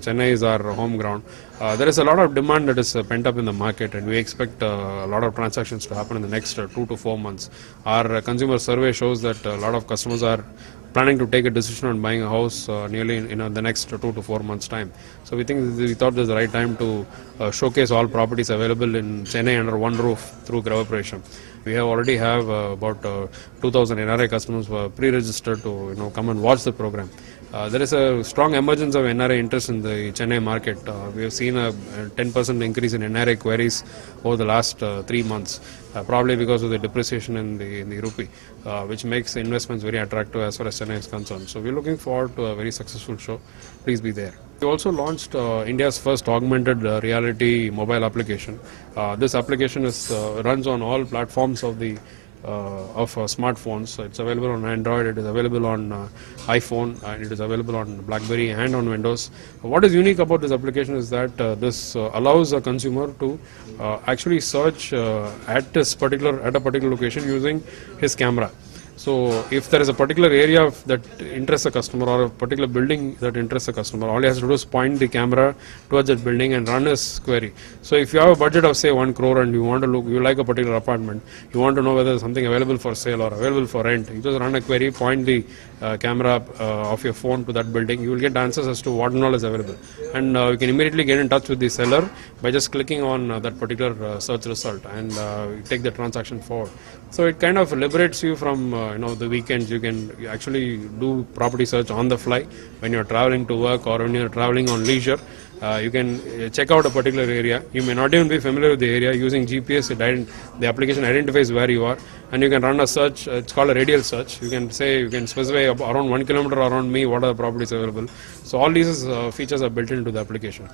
Chennai is our home ground. There is a lot of demand that is pent up in the market, and we expect a lot of transactions to happen in the next 2 to 4 months. Our consumer survey shows that a lot of customers are planning to take a decision on buying a house nearly in the next 2 to 4 months time. So we thought this is the right time to showcase all properties available in Chennai under one roof through Gravapresham. We already have about 2,000 NRI customers who are pre-registered to come and watch the program. There is a strong emergence of NRI interest in the Chennai market. We have seen a 10% increase in NRI queries over the last 3 months, probably because of the depreciation in the rupee, which makes investments very attractive as far as Chennai is concerned. So we're looking forward to a very successful show. Please be there. We also launched India's first augmented reality mobile application. This application runs on all platforms of smartphones. It's available on Android, it is available on iPhone, and it is available on BlackBerry and on Windows. What is unique about this application is that this allows a consumer to actually search at a particular location using his camera. So if there is a particular area that interests a customer or a particular building that interests a customer, all he has to do is point the camera towards that building and run his query. So if you have a budget of say 1 crore and you like a particular apartment, you want to know whether there's something available for sale or available for rent, you just run a query, point the camera of your phone to that building, you will get answers as to what and all is available. And you can immediately get in touch with the seller by just clicking on that particular search result and take the transaction forward. So it kind of liberates you from the weekends. You can actually do property search on the fly when you're traveling to work or when you're traveling on leisure. You can check out a particular area. You may not even be familiar with the area. Using GPS, the application identifies where you are, and you can run a search. It's called a radial search. You can specify around 1 kilometer around me what are the properties available. So all these features are built into the application.